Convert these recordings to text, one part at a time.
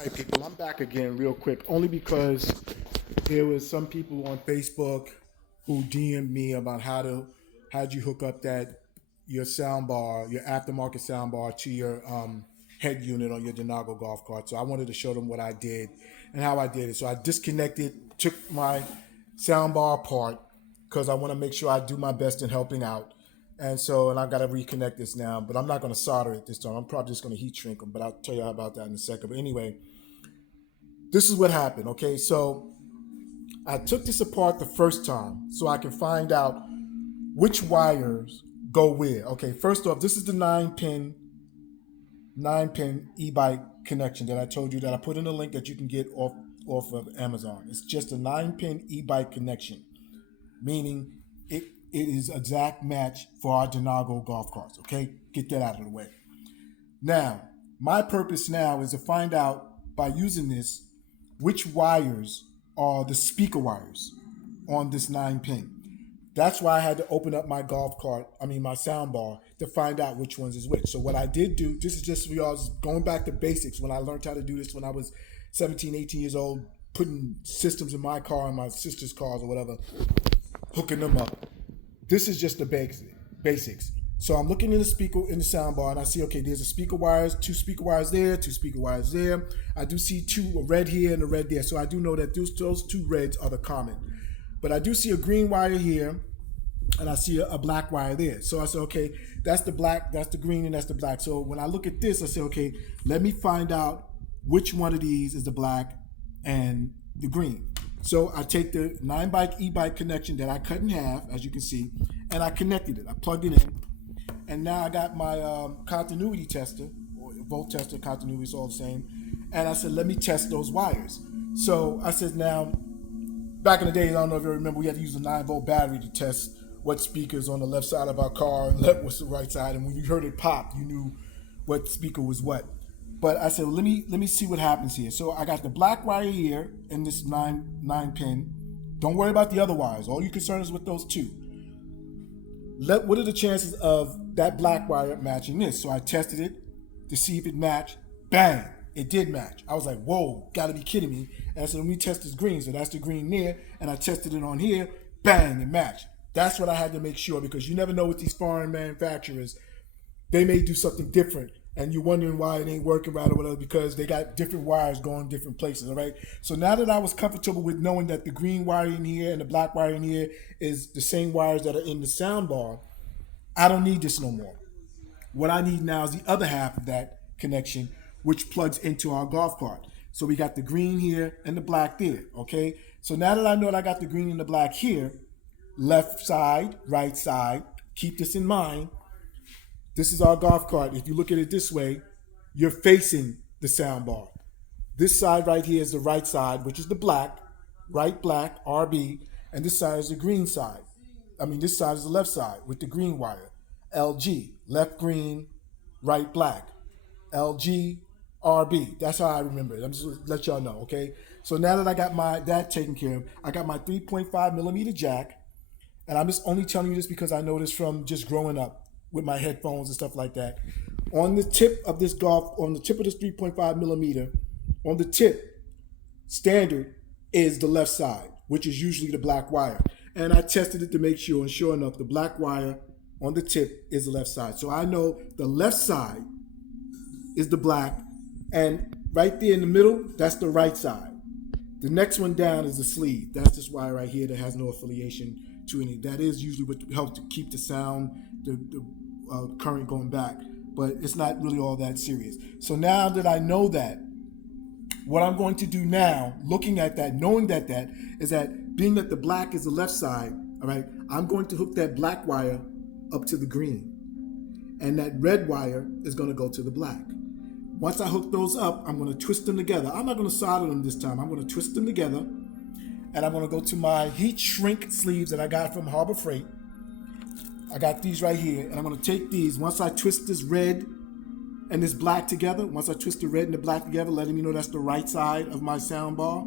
right, people, I'm back again real quick, only because there was some people on Facebook who DM'd me about how'd you hook up your sound bar, your aftermarket sound bar to your head unit on your Denago golf cart. So I wanted to show them what I did and how I did it. So I disconnected, took my sound bar apart because I want to make sure I do my best in helping out. And I got to reconnect this now, but I'm not going to solder it this time. I'm probably just going to heat shrink them, but I'll tell you about that in a second. But anyway, this is what happened. Okay, so I took this apart the first time so I can find out which wires go where. Okay, first off, this is the nine pin e-bike connection that I told you that I put in a link that you can get off of Amazon. It's just a 9-pin e-bike connection, meaning it is exact match for our Denago golf carts. Okay, get that out of the way. Now, my purpose now is to find out by using this which wires are the speaker wires on this 9-pin. That's why I had to open up my my sound bar to find out which ones is which. So what I did do, this is just for y'all, going back to basics when I learned how to do this when I was 17, 18 years old, putting systems in my car and my sister's cars or whatever, hooking them up. This is just the basics. So I'm looking in the sound bar, and I see, okay, there's a speaker wires, 2 speaker wires there, 2 speaker wires there. I do see 2, a red here and a red there. So I do know that those 2 reds are the common. But I do see a green wire here, and I see a black wire there. So I said, okay, that's the black, that's the green, and that's the black. So when I look at this, I say, okay, let me find out which one of these is the black and the green. So I take the 9-bike e-bike connection that I cut in half, as you can see, and I connected it. I plugged it in. And now I got my continuity tester, or volt tester, continuity is all the same. And I said, let me test those wires. So I said, now, back in the days, I don't know if you remember, we had to use a 9-volt battery to test what speakers on the left side of our car and left was the right side. And when you heard it pop, you knew what speaker was what. But I said, well, let me see what happens here. So I got the black wire here in this 9-pin. Don't worry about the other wires. All you concerned is with those 2. What are the chances of that black wire matching this? So I tested it to see if it matched. Bang! It did match. I was like, whoa, gotta be kidding me. And I said, let me test this green. So that's the green there. And I tested it on here. Bang! It matched. That's what I had to make sure, because you never know with these foreign manufacturers. They may do something different, and you're wondering why it ain't working right or whatever, because they got different wires going different places, all right? So now that I was comfortable with knowing that the green wire in here and the black wire in here is the same wires that are in the sound bar, I don't need this no more. What I need now is the other half of that connection, which plugs into our golf cart. So we got the green here and the black there, okay? So now that I know that I got the green and the black here, left side, right side, keep this in mind. This is our golf cart. If you look at it this way, you're facing the sound bar. This side right here is the right side, which is the black, right black, RB, and this side is the green side. This side is the left side with the green wire. LG, left green, right black. LG, RB. That's how I remember it. I'm just gonna let y'all know, okay? So now that I got that taken care of, I got my 3.5 millimeter jack. And I'm just only telling you this because I know this from just growing up with my headphones and stuff like that. On the tip of this 3.5 millimeter, on the tip, standard is the left side, which is usually the black wire. And I tested it to make sure, and sure enough, the black wire on the tip is the left side. So I know the left side is the black, and right there in the middle, that's the right side. The next one down is the sleeve. That's this wire right here that has no affiliation to any. That is usually what helps to keep the sound, the current going back, but it's not really all that serious. So now that I know that, what I'm going to do now, looking at that, knowing that is that being that the black is the left side, all right, I'm going to hook that black wire up to the green, and that red wire is going to go to the black. Once I hook those up, I'm going to twist them together. I'm not going to solder them this time. I'm going to twist them together, and I'm going to go to my heat shrink sleeves that I got from Harbor Freight. I got these right here, and I'm going to take these. Once I twist this red and this black together, once I twist the red and the black together, letting me know that's the right side of my sound bar,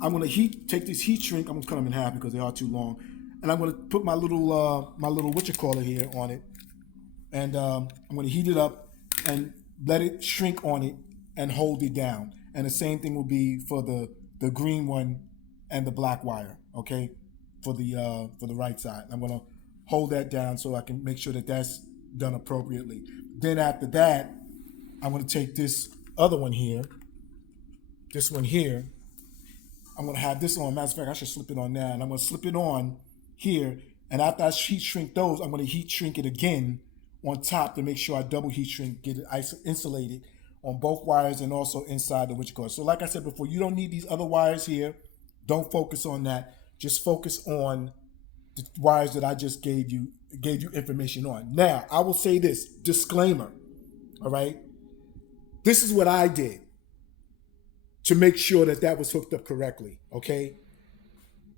I'm going to take this heat shrink. I'm going to cut them in half because they are too long. And I'm going to put my little here on it. And I'm going to heat it up and let it shrink on it and hold it down. and the same thing will be for the green one and the black wire. Okay, for the right side. I'm gonna hold that down so I can make sure that that's done appropriately. Then after that, I'm gonna take this other one here, this one here. I'm gonna have this on. Matter of fact, I should slip it on now, and I'm gonna slip it on here. And after I heat shrink those, I'm gonna heat shrink it again on top to make sure I double heat shrink, get it insulated on both wires and also inside the witch cord. So like I said before, you don't need these other wires here. Don't focus on that. Just focus on the wires that I just gave you information on. Now, I will say this, disclaimer, all right? This is what I did to make sure that that was hooked up correctly, okay?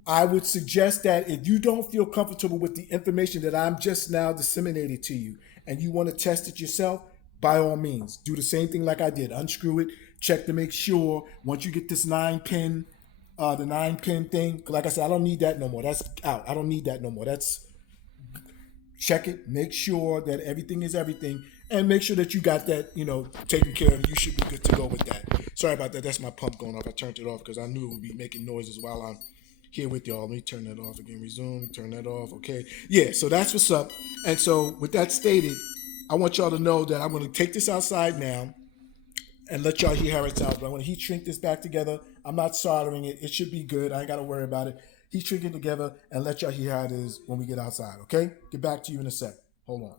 I would suggest that if you don't feel comfortable with the information that I'm just now disseminating to you and you want to test it yourself, by all means, do the same thing like I did. Unscrew it, check to make sure once you get this 9-pin, the 9-pin thing, like I said, I don't need that no more. That's out. I don't need that no more. That's, check it, make sure that everything is everything, and make sure that you got that, taken care of. You should be good to go with that. Sorry about that. That's my pump going off. I turned it off because I knew it would be making noises while I'm here with y'all. Let me turn that off again. Resume. Turn that off. Okay. Yeah. So that's what's up. And so with that stated, I want y'all to know that I'm going to take this outside now and let y'all hear how it sounds. But I'm going to heat shrink this back together. I'm not soldering it. It should be good. I ain't got to worry about it. Heat shrink it together and let y'all hear how it is when we get outside. Okay. Get back to you in a sec. Hold on.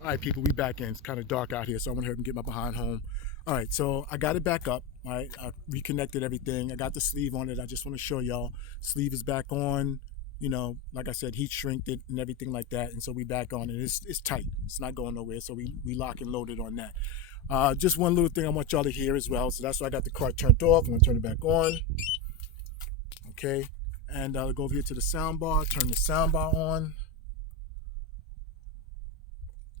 All right, people, we back in. It's kind of dark out here, so I'm going to hurry and get my behind home. All right, so I got it back up. All right, I reconnected everything. I got the sleeve on it. I just want to show y'all. Sleeve is back on. Like I said, heat shrinked it and everything like that. And so we back on it. It's tight. It's not going nowhere. So we lock and loaded on that. Just one little thing I want y'all to hear as well. So that's why I got the cart turned off. I'm going to turn it back on. Okay, and I'll go over here to the soundbar. Turn the soundbar on.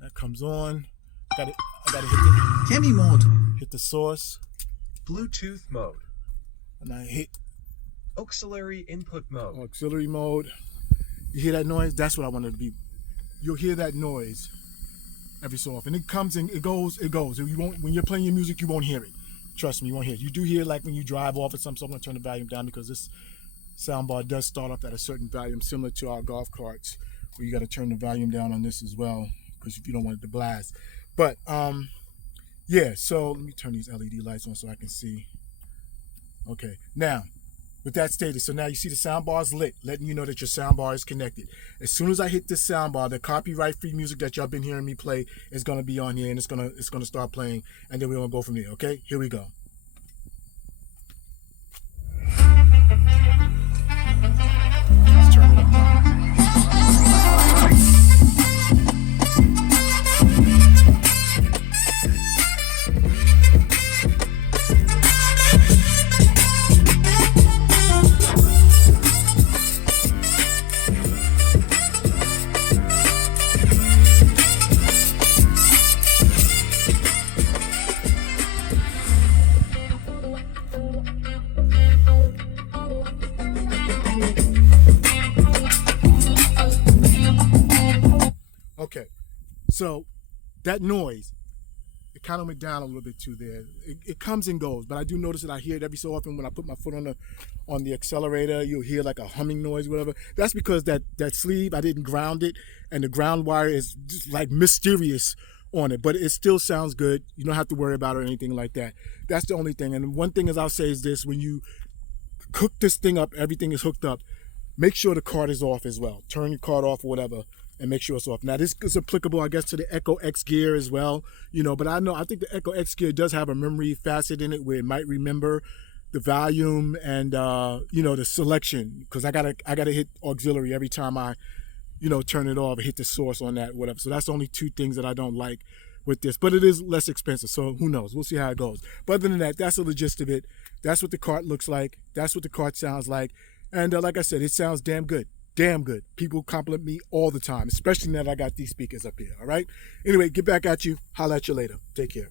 That comes on. I gotta hit the source. Bluetooth mode. And I hit auxiliary input mode. Auxiliary mode. You hear that noise? That's what I wanted to be. You'll hear that noise every so often. It comes and it goes. You won't, when you're playing your music, you won't hear it. Trust me, you won't hear it. You do hear like when you drive off or something. So I'm gonna turn the volume down because this soundbar does start off at a certain volume, similar to our golf carts, where you got to turn the volume down on this as well, because if you don't want it to blast. But yeah, so let me turn these LED lights on so I can see. Okay, now with that stated, so now you see the soundbar is lit, letting you know that your soundbar is connected. As soon as I hit this soundbar, the copyright-free music that y'all been hearing me play is gonna be on here, and it's gonna start playing, and then we're gonna go from there. Okay, here we go. Let's turn it up now. Okay, so that noise, it kind of went down a little bit too there. It comes and goes, but I do notice that I hear it every so often when I put my foot on the accelerator. You'll hear like a humming noise, whatever. That's because that sleeve, I didn't ground it, and the ground wire is just like mysterious on it, but it still sounds good. You don't have to worry about it or anything like that. That's the only thing. And one thing is I'll say is this: when you hook this thing up, everything is hooked up, make sure the card is off as well. Turn your card off or whatever, and make sure it's off. Now this is applicable, I guess, to the Echo X gear as well, but I think the Echo X gear does have a memory facet in it where it might remember the volume and the selection, because I gotta hit auxiliary every time I turn it off or hit the source on that, whatever. So that's only two things that I don't like with this, but it is less expensive, so who knows, we'll see how it goes. But other than that, that's the gist of it. That's what the cart looks like, that's what the cart sounds like, and like I said, it sounds damn good. People compliment me all the time, especially now that I got these speakers up here. All right, anyway, get back at you. Holla at you later. Take care.